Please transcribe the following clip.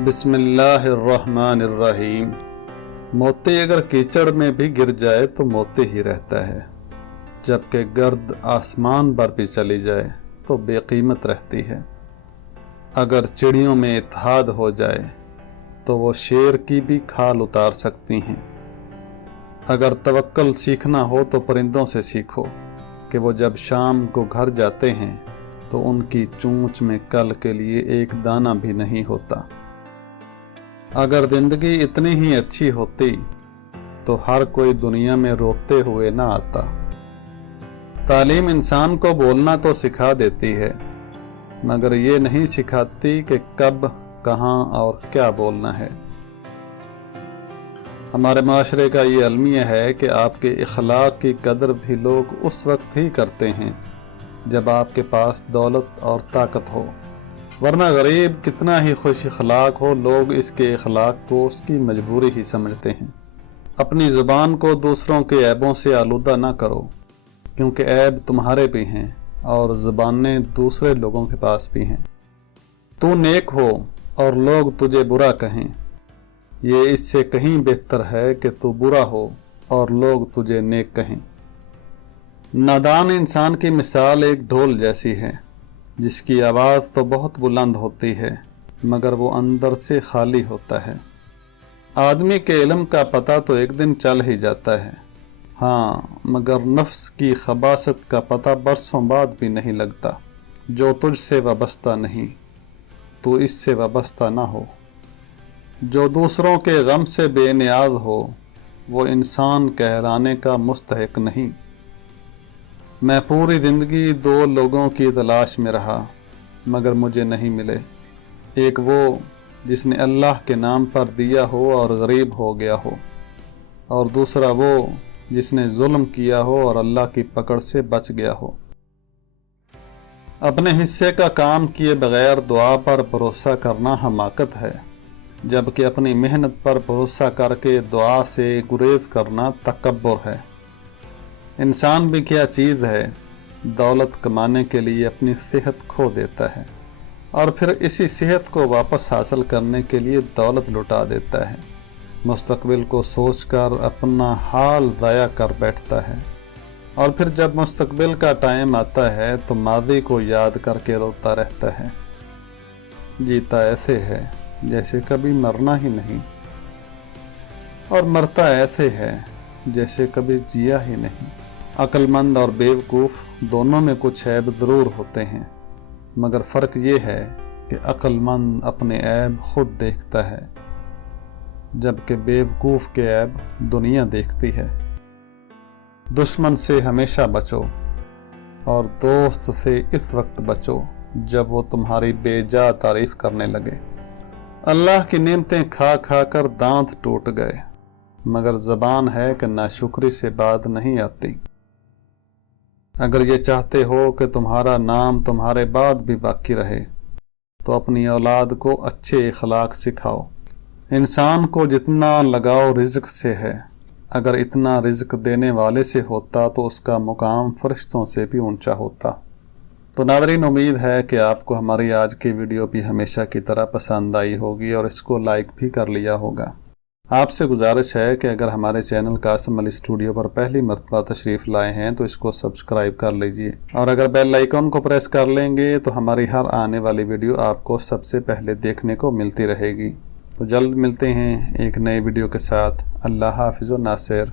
बिस्मिल्लाहिर्रहमानिर्रहीम। मोती अगर कीचड़ में भी गिर जाए तो मोती ही रहता है, जबकि गर्द आसमान पर भी चली जाए तो बेकीमत रहती है। अगर चिड़ियों में इत्तेहाद हो जाए तो वो शेर की भी खाल उतार सकती हैं। अगर तवक्कल सीखना हो तो परिंदों से सीखो कि वो जब शाम को घर जाते हैं तो उनकी चोंच में कल के लिए एक दाना भी नहीं होता। अगर जिंदगी इतनी ही अच्छी होती तो हर कोई दुनिया में रोते हुए ना आता। तालीम इंसान को बोलना तो सिखा देती है, मगर ये नहीं सिखाती कि कब, कहाँ और क्या बोलना है। हमारे माशरे का ये अलमिया है कि आपके इखलाक की कदर भी लोग उस वक्त ही करते हैं जब आपके पास दौलत और ताकत हो, वरना गरीब कितना ही खुश इखलाक हो, लोग इसके इखलाक को उसकी मजबूरी ही समझते हैं। अपनी ज़ुबान को दूसरों के ऐबों से आलूदा ना करो, क्योंकि ऐब तुम्हारे भी हैं और ज़ुबानें दूसरे लोगों के पास भी हैं। तू नेक हो और लोग तुझे बुरा कहें, ये इससे कहीं बेहतर है कि तू बुरा हो और लोग तुझे नेक कहें। नादान इंसान की मिसाल एक ढोल जैसी है, जिसकी आवाज़ तो बहुत बुलंद होती है मगर वो अंदर से खाली होता है। आदमी के इल्म का पता तो एक दिन चल ही जाता है, हाँ, मगर नफ्स की खबासत का पता बरसों बाद भी नहीं लगता। जो तुझसे वाबस्ता नहीं, तू इससे वाबस्ता ना हो। जो दूसरों के गम से बेनियाज हो, वो इंसान कहलाने का मुस्तहिक नहीं। मैं पूरी ज़िंदगी दो लोगों की तलाश में रहा मगर मुझे नहीं मिले। एक वो जिसने अल्लाह के नाम पर दिया हो और गरीब हो गया हो, और दूसरा वो जिसने जुल्म किया हो और अल्लाह की पकड़ से बच गया हो। अपने हिस्से का काम किए बगैर दुआ पर भरोसा करना हमाकत है, जबकि अपनी मेहनत पर भरोसा करके दुआ से गुरेज करना तकब्बुर है। इंसान भी क्या चीज़ है, दौलत कमाने के लिए अपनी सेहत खो देता है और फिर इसी सेहत को वापस हासिल करने के लिए दौलत लुटा देता है। मुस्तकबिल को सोचकर अपना हाल ज़ाया कर बैठता है और फिर जब मुस्तकबिल का टाइम आता है तो माजी को याद करके रोता रहता है। जीता ऐसे है जैसे कभी मरना ही नहीं, और मरता ऐसे है जैसे कभी जिया ही नहीं। अक्लमंद और बेवकूफ़ दोनों में कुछ ऐब ज़रूर होते हैं, मगर फ़र्क ये है कि अक्लमंद अपने ऐब खुद देखता है, जबकि बेवकूफ़ के ऐब दुनिया देखती है। दुश्मन से हमेशा बचो और दोस्त से इस वक्त बचो जब वो तुम्हारी बेजा तारीफ़ करने लगे। अल्लाह की नेमतें खा खा कर दांत टूट गए, मगर ज़बान है कि नाशुक्री से बात नहीं आती। अगर ये चाहते हो कि तुम्हारा नाम तुम्हारे बाद भी बाकी रहे तो अपनी औलाद को अच्छे इखलाक सिखाओ। इंसान को जितना लगाव रिज़्क से है, अगर इतना रिज़्क देने वाले से होता तो उसका मुकाम फरिश्तों से भी ऊंचा होता। तो नाज़रीन, उम्मीद है कि आपको हमारी आज की वीडियो भी हमेशा की तरह पसंद आई होगी और इसको लाइक भी कर लिया होगा। आपसे गुजारिश है कि अगर हमारे चैनल कासिम अली स्टूडियो पर पहली मर्तबा तशरीफ़ लाए हैं तो इसको सब्सक्राइब कर लीजिए, और अगर बेल आइकन को प्रेस कर लेंगे तो हमारी हर आने वाली वीडियो आपको सबसे पहले देखने को मिलती रहेगी। तो जल्द मिलते हैं एक नए वीडियो के साथ। अल्लाह हाफ़िज़ व नासिर।